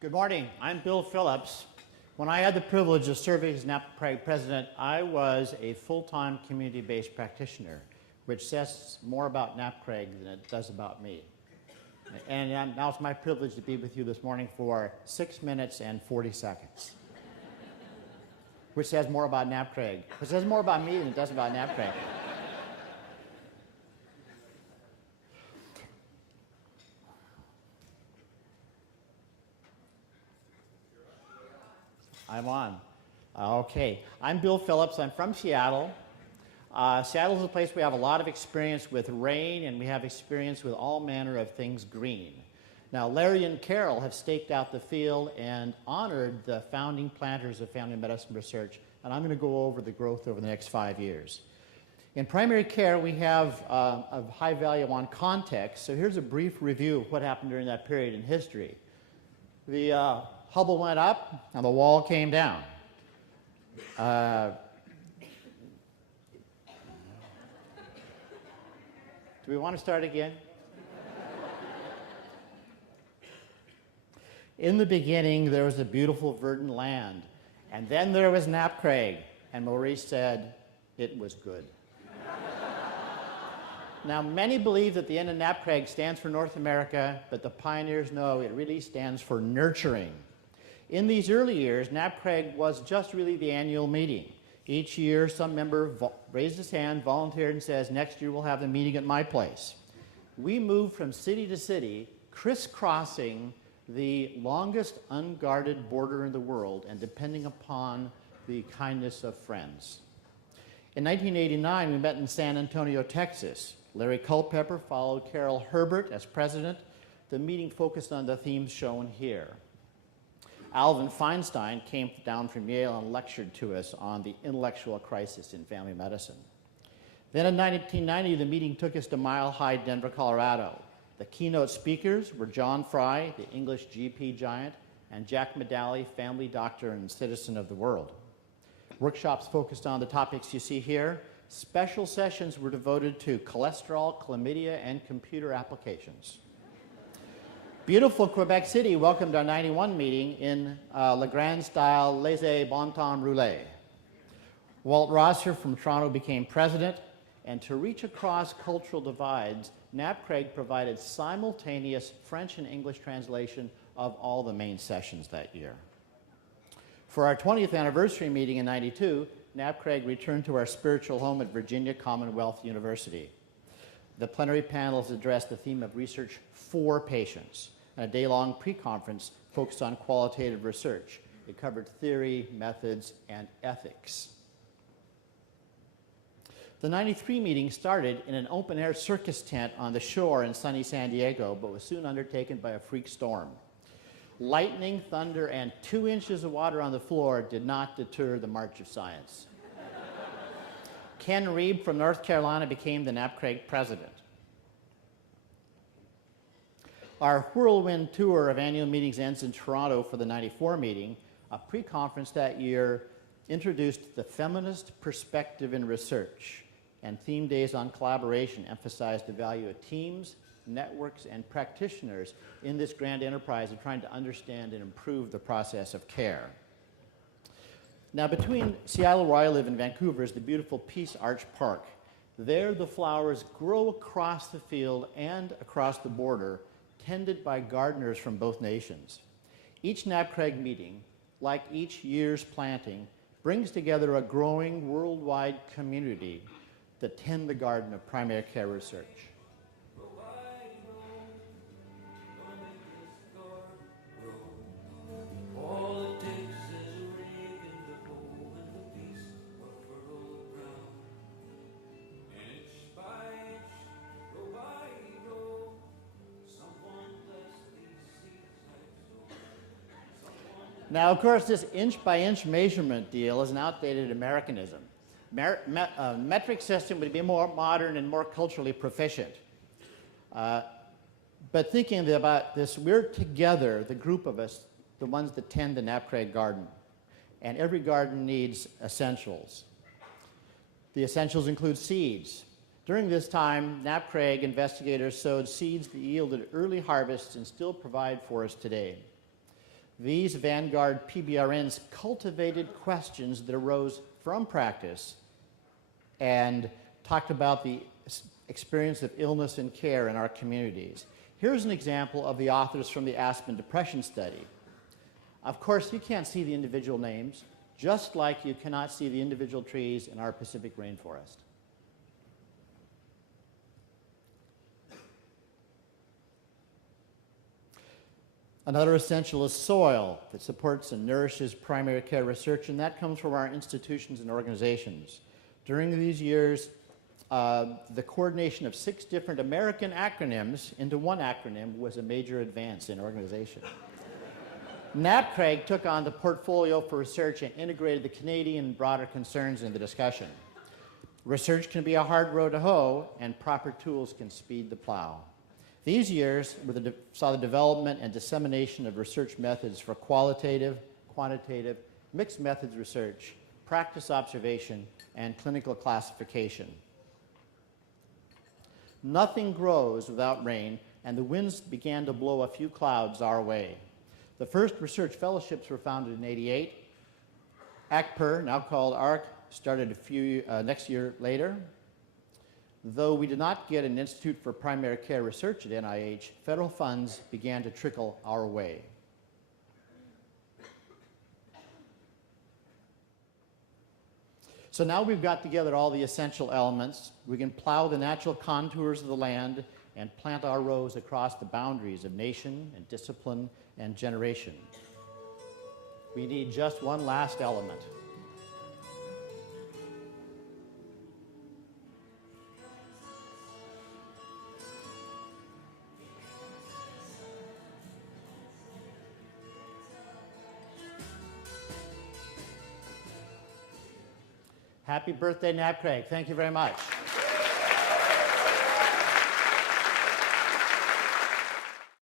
Good morning. I'm Bill Phillips. When I had the privilege of serving as NAPCRAG president, I was a full-time community-based practitioner, which says more about NAPCRAG than it does about me. And now it's my privilege to be with you this morning for 6 minutes and 40 seconds, which says more about NAPCRAG. It says more about me than it does about NAPCRAG. I'm on. Okay. I'm Bill Phillips. I'm from Seattle. Seattle is a place we have a lot of experience with rain, and we have experience with all manner of things green. Now, Larry and Carol have staked out the field and honored the founding planters of family medicine research, and I'm going to go over the growth over the next 5 years. In primary care, we have a high value on context, so here's a brief review of what happened during that period in history. The Hubble went up, and the wall came down. Do we want to start again? In the beginning, there was a beautiful verdant land, and then there was NAPCRAG, and Maurice said, it was good. Now, many believe that the N in NAPCRAG stands for North America, but the pioneers know it really stands for nurturing. In these early years, NAPCRAG was just really the annual meeting. Each year, some member raised his hand, volunteered, and says, next year we'll have the meeting at my place. We moved from city to city, crisscrossing the longest unguarded border in the world and depending upon the kindness of friends. In 1989, we met in San Antonio, Texas. Larry Culpepper followed Carol Herbert as president. The meeting focused on the themes shown here. Alvin Feinstein came down from Yale and lectured to us on the intellectual crisis in family medicine. Then in 1990, the meeting took us to Mile High, Denver, Colorado. The keynote speakers were John Fry, the English GP giant, and Jack Medalley, family doctor and citizen of the world. Workshops focused on the topics you see here. Special sessions were devoted to cholesterol, chlamydia, and computer applications. Beautiful Quebec City welcomed our 91 meeting in Le Grand style laissez bon temps rouler. Walt Rosser from Toronto became president, and to reach across cultural divides, NAPCRAG provided simultaneous French and English translation of all the main sessions that year. For our 20th anniversary meeting in '92, NAPCRAG returned to our spiritual home at Virginia Commonwealth University. The plenary panels addressed the theme of research for patients, and a day-long pre-conference focused on qualitative research. It covered theory, methods, and ethics. The '93 meeting started in an open-air circus tent on the shore in sunny San Diego, but was soon undertaken by a freak storm. Lightning, thunder, and 2 inches of water on the floor did not deter the march of science. Ken Reeb from North Carolina became the NAPCRAG president. Our whirlwind tour of annual meetings ends in Toronto for the '94 meeting. A pre-conference that year introduced the feminist perspective in research, and theme days on collaboration emphasized the value of teams, networks, and practitioners in this grand enterprise of trying to understand and improve the process of care. Now, between Seattle, where I live, and Vancouver is the beautiful Peace Arch Park. There, the flowers grow across the field and across the border, tended by gardeners from both nations. Each NAPCRAG meeting, like each year's planting, brings together a growing worldwide community that tend the garden of primary care research. Now, of course, this inch-by-inch measurement deal is an outdated Americanism. Metric system would be more modern and more culturally proficient. But thinking about this, we're together, the group of us, the ones that tend the NAPCRAG garden. And every garden needs essentials. The essentials include seeds. During this time, NAPCRAG investigators sowed seeds that yielded early harvests and still provide for us today. These vanguard PBRNs cultivated questions that arose from practice and talked about the experience of illness and care in our communities. Here's an example of the authors from the Aspen Depression Study. Of course, you can't see the individual names, just like you cannot see the individual trees in our Pacific rainforest. Another essential is soil that supports and nourishes primary care research, and that comes from our institutions and organizations. During these years, the coordination of 6 different American acronyms into one acronym was a major advance in organization. NAPCRG took on the portfolio for research and integrated the Canadian and broader concerns in the discussion. Research can be a hard road to hoe, and proper tools can speed the plow. These years saw the development and dissemination of research methods for qualitative, quantitative, mixed methods research, practice observation, and clinical classification. Nothing grows without rain, and the winds began to blow a few clouds our way. The first research fellowships were founded in '88. ACPER, now called ARC, started next year later. Though we did not get an Institute for Primary Care Research at NIH, federal funds began to trickle our way. So now we've got together all the essential elements. We can plow the natural contours of the land and plant our rows across the boundaries of nation and discipline and generation. We need just one last element. Happy birthday, NAPCRG. Thank you very much.